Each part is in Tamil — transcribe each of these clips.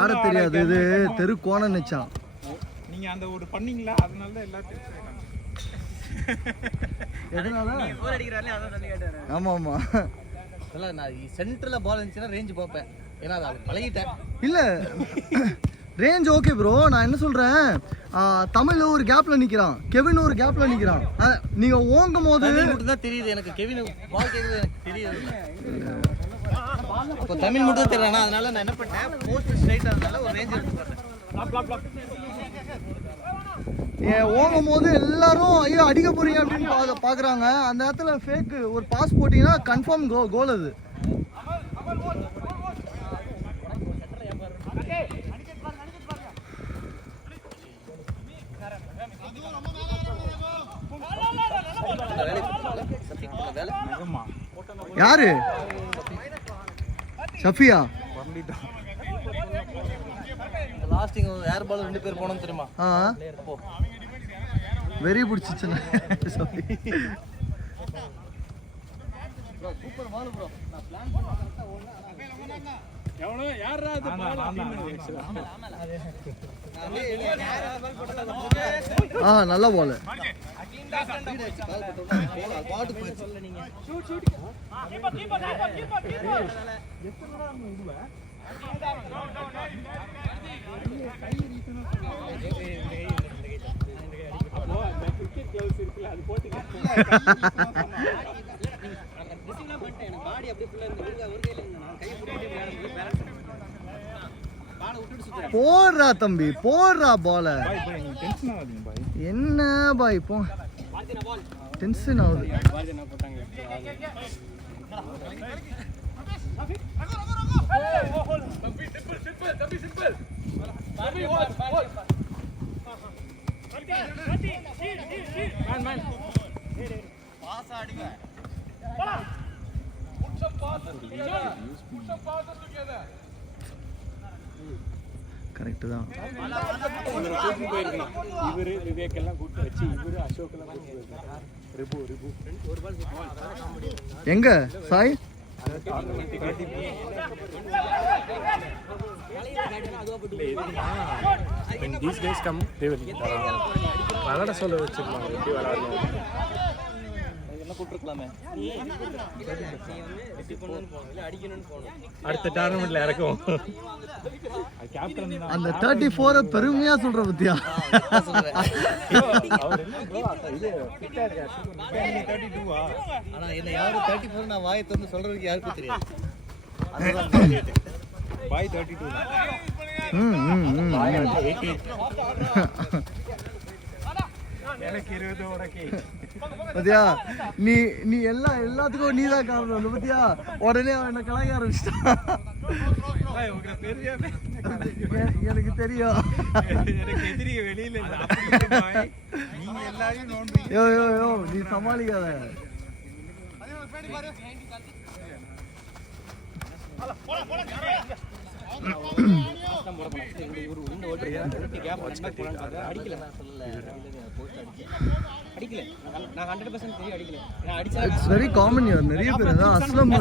ஆட தெரியாது, இது தெரு கோணம் நிச்சான். நீங்க அந்த ஒரு பண்ணீங்களா, அதனால தான் எல்லாத்தையும் ஆமா ஆமா. நான் சென்டரில் பால் இருந்துச்சுன்னா ரேஞ்சு பார்ப்பேன், ஏன்னா அதை பழகிட்டேன். இல்லை ரேஞ்ச் ஓகே ப்ரோ. நான் என்ன சொல்கிறேன், தமிழ் ஒரு கேப்பில் நிற்கிறான், கெவின் ஒரு கேப்பில் நிற்கிறான். நீங்கள் ஓங்கும் போது மட்டும் தான் தெரியுது எனக்கு, கெவின் பால் கேட்குறது எனக்கு தெரியுது. இப்போ தமிழ் மட்டும் தான் தெரியலண்ணா, அதனால நான் என்ன பண்ணேன், போஸ்ட் ஸ்ட்ரைட்டாக இருந்தால ஒரு ரேஞ்ச் எடுத்து பார்த்தேன். ஓங்கும் போது எல்லாரும் ஐயோ அடிக்க போறீங்க அப்படின்னு பார்க்குறாங்க. அந்த இடத்துல ஃபேக்கு ஒரு பாஸ் போட்டிங்கன்னா கன்ஃபார்ம் கோல் அது. யாரு? ஷஃபியா. லாஸ்டிங் ஏர் பால் 2 பேர் போனோம் தெரியுமா? வெறி பிடிச்சிச்சு. Super ball bro. நான் பிளான் பண்ண எவனோ யாரா அது பால் நல்ல பால். போடுறா தம்பி, போடுறா பால. என்ன பாய் போ, டென்ஷன் ஆகுது. கரெக்ட் தான். இவரு விவேக் எல்லாம் கூப்பிட்டு வச்சு, இவரு அசோக் எல்லாம் எங்க Sai when these guys come they will விளையாட சொல்ல வச்சிருக்காங்க, எப்படி விளையாடணும் என்ன கூப்பிட்டுருக்கலாமே. அடுத்த டோர்னமெண்ட்ல இறக்கும். கேப்டன் அந்த 34 பெருமையா சொல்ற பத்தியா. அவர் என்ன ப்ரோ இது ஃபிட்டா இருக்காரு. 32 ஆனா என்ன யாரு 34 நான் வாயை திறந்து சொல்றதுக்கு யாருக்கும் தெரியாது. பாய் 32 பாய் 18 எனக்கு 20 உனக்கு பத்தியா. நீ நீ எல்லாத்துக்கும் நீ தான் காரணம் பத்தியா. உடனே அவன் கலாய்க்க ஆரம்பிச்சிட்டான். எனக்கு தெரியும், எனக்கு எதிரியை வெளியில நீங்க எல்லாரையும் நோண்டுறீங்க. யோ யோ யோ நீ சமாளிக்காத. இட்ஸ் வெரி காமன் யூர். நிறைய பேர் தான் அஸ்லம்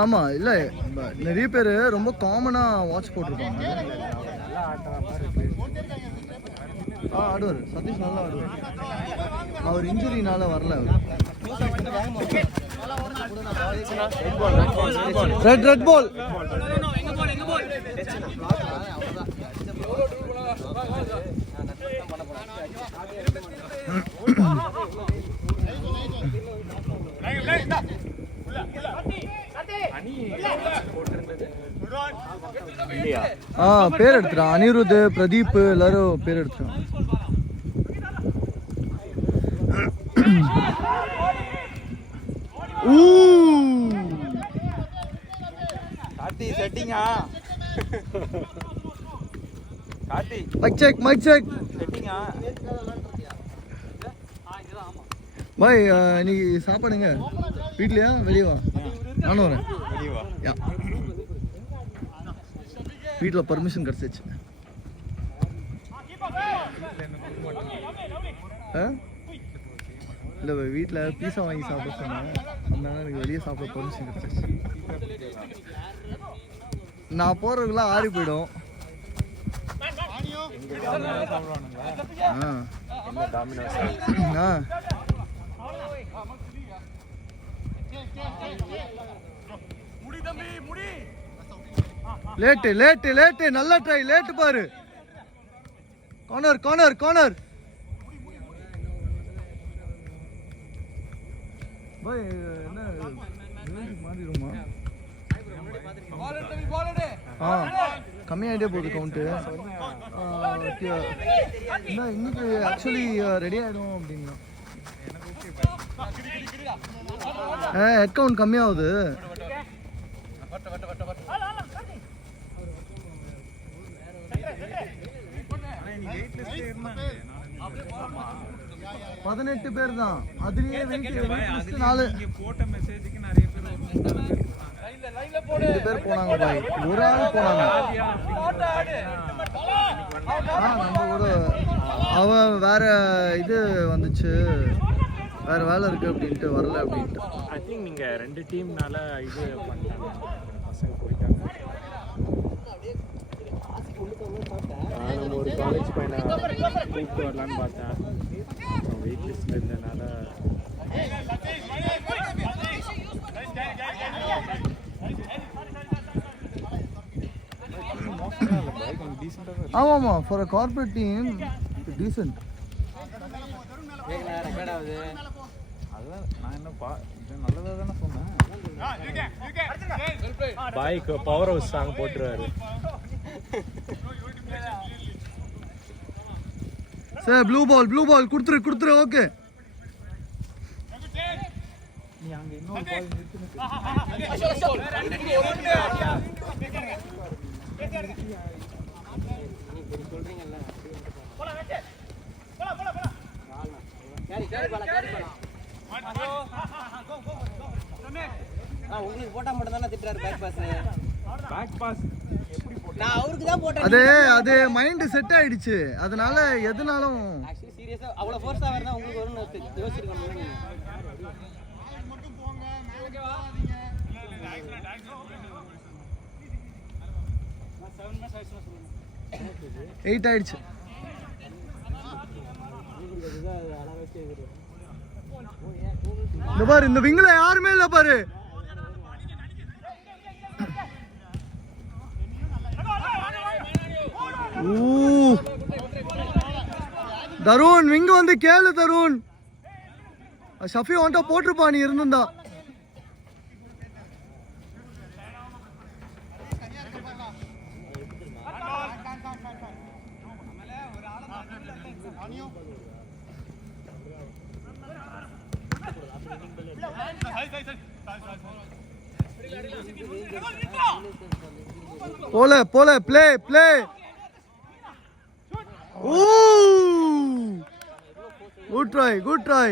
ஆமா இல்ல, நிறைய பேர் ரொம்ப காமனா வாட்ச் போட்டிருப்பாங்க. ஆடுவார் சதீஷ், நல்லா ஆடுவார். அவர் இன்ஜுரினால வரல. Red ball. பேர் எடுத்துறான். அனிருத், பிரதீப் எல்லாரும் பேர் எடுத்துறான். செட்டிங்கா காட்டி மைக் செக் செட்டிங்கா பாய். நீ சாப்பாடுங்க வீட்லயா வெளியே வா? நானும் வரேன். வெளியே வா. வீட்டில் பர்மிஷன் கிடச்சிச்சு. இல்லை வீட்டில் பீஸா வாங்கி சாப்பிட சொன்னேன், அதனால எனக்கு வெளியே சாப்பிட பெர்மிஷன் கிடைச்சிச்சு. நான் போகிறதுக்குலாம் ஆறி போயிடும். லேட்டு லேட்டு லேட்டு, நல்ல ட்ரை, லேட்டு பாரு. Corner corner corner. பாய் என்ன மாறிடுமா? கம்மியாகிட்டே போகுது கவுண்ட்டு. என்ன இன்னைக்கு ஆக்சுவலி ரெடி ஆகிடும் அப்படின்னா ஹெட் கவுண்ட் கம்மியாகுது. பதினெட்டு பேர் தான், அதுலயே 4 பேர் போனாங்க பாய், ஒரு ஆள் போனாங்க. நம்ம கூட அவன் வேற இது வந்துச்சு, வேற வேலை இருக்கு அப்படின்ட்டு வரல அப்படின்ட்டு. ஐ திங்க் நீங்க 2 டீம்னால இது பண்ணிட்டாங்க, பசங்க போயிட்டாங்க. நம்ம ஒரு காலேஜ் பையனை கூப்பிட்டு வரலான்னு பார்த்தேன், வெயிட் லிஸ்ட்ல இருந்தனால. ஆமாம், for a corporate team decent. பாய்க்கு பவர் ஹவுஸ் சாங் போட்டுருவாரு. சார் ப்ளூ பால் கொடுத்துரு. ஓகே, நீ அங்க இன்னொரு பால் உங்களுக்கு போட்டா மட்டும் தானே திட்டுறாரு. பேக் பாஸ் எப்படி போட்டா? நான் அவருக்கு தான் போட்டேன். அது மைண்ட் செட் ஆயிடுச்சு, அதனால எதுனாலும் ஆக்சுவலி சீரியஸா அவ்வளவு ஃபோர்ஸா வரதா உங்களுக்கு வரும்னு யோசிச்சிருக்கணும் நீங்க. 8 ஆயிடுச்சு. இந்த பாரு, இந்த விங்கில யாருமே இல்ல பாரு. தருண் விங்க வந்து கேளு தருண். ஷஃபி வந்துட்டா போட்டிருப்பா நீ இருந்திருந்தா. போல ப்ளே. Good try.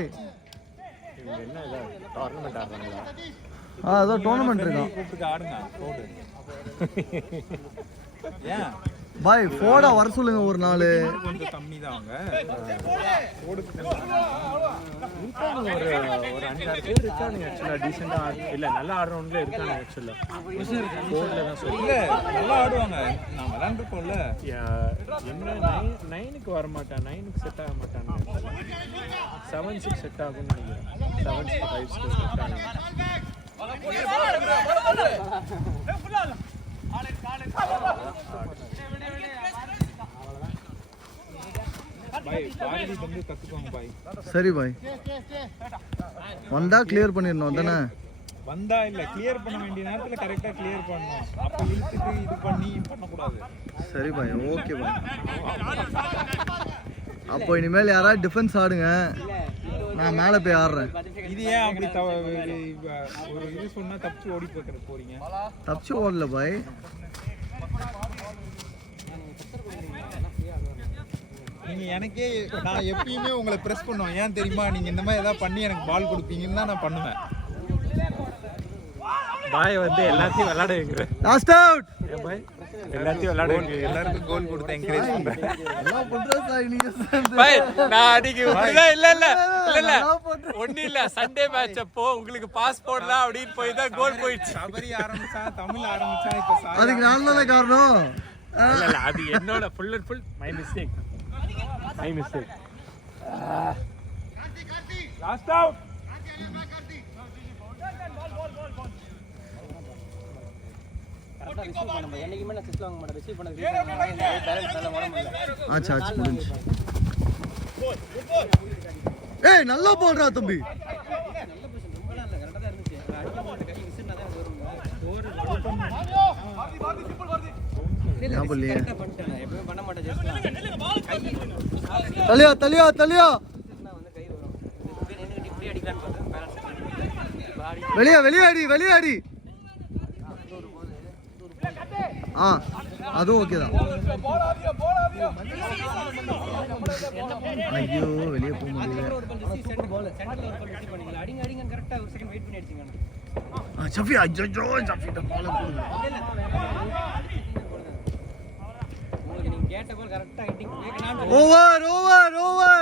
அதான் டோர்னமெண்ட் இருக்கான் பாய். போடா வர சொல்லுங்க ஒரு நாள். கொஞ்சம் கம்மி தான் அவங்க. ஒரு 5-6 பேர் இருக்கானுங்க ஆக்சுவலாக, டீசெண்டாக இல்லை நல்லா ஆடுறவங்களே இருக்காங்க ஆக்சுவலாக. போர்டில் தான் சொல்லி நல்லா ஆடுவாங்க. நான் விளாண்டுருக்கோம்ல. என்ன 9க்கு வர மாட்டான், 9க்கு செட் ஆக மாட்டான்னு. 7-6 செட் ஆகும்னு நினைக்கிறேன். 7-6 5 செட் ஆகும். சரி பாய், வந்தா கிளியர் பண்ணிடணும் தானே. வந்தா இல்ல கிளியர் பண்ண வேண்டிய நேரத்துல கரெக்டா கிளியர் பண்ணணும். அப்ப இழுத்துட்டு இது பண்ணி பண்ண கூடாது. சரி பாய், ஓகே பாய். அப்போ இனிமேல் யாராவது டிஃபென்ஸ் ஆடுங்க, நான் மேலே போய் ஆடுறேன். இது ஏன் அப்படி ஒரு இது சொன்னா தப்பிச்சு ஓடி போறீங்க? தப்பிச்சு ஓடல பாய். நீங்க எனக்கே நான் எப்பயுமே உங்களை பிரஸ் பண்ணுவேன். ஏன் தெரியுமா? நீங்க இந்த மாதிரி ஏதாவது பண்ணி எனக்கு பால் கொடுப்பீங்கன்னு தான் நான் பண்ணுவேன். பாய் வந்து எல்லாத்தையும் விளையாட வைக்கிறேன். Last out. பாய் எல்லாத்தையும் விளையாடுங்க. எல்லாருக்கும் கோல் கொடுத்து என்கரேஜ் பண்றேன். எல்லாம் பண்றோம் சாய் நீங்க சேர்ந்து. பாய் நான் அன்னைக்கு இப்படிதான் இல்ல ஒண்ணு இல்ல சண்டே மேட்ச் அப்போ உங்களுக்கு பாஸ் போடலாம் அப்படின்னு போய் தான் கோல் போயிடுச்சு. சபரி ஆரம்பிச்சா தமிழ் ஆரம்பிச்சா இப்ப சாய் அதுக்கு நான் தானே காரணம். இல்ல அது என்னோட full and full my mistake. Last out. நம்ம என்னைக்குமே நான் சிக்ஸ் வாங்க மாட்டேன். ரிசீவ் பண்ணது பேலன்ஸ் நல்ல உடம்பு இல்லை. ஆச்சு முடிஞ்சு. ஏய் நல்லா போடுறா தம்பி. நல்ல பொசிஷன் ரொம்பலாம் இல்லை, கரெக்டாக தான் இருந்துச்சு. அடிக்க மாட்டேன், கை விசிறினா தான் வரும். ஏன் புள்ளி கரெக்டாக பண்ணிட்டேன், நான் எப்பவுமே பண்ண மாட்டேன். ஜஸ்ட் தலியா தலியா தலியா வந்து கை வரும். நின்றுட்டு இப்படி அடிக்கலான்னு பார்த்தேன், பேலன்ஸ் வெளியா வெளியாடி வெளியாடி. ஆ அதுவும் ஓகே தான். ஐயோ வெளியே போக முடியல. சஃபி அஜ்ஜோ சஃபி த பால் போடுங்க. நீங்க கேட்ட கோல் கரெக்டா ஹிட்டிங். Over over over.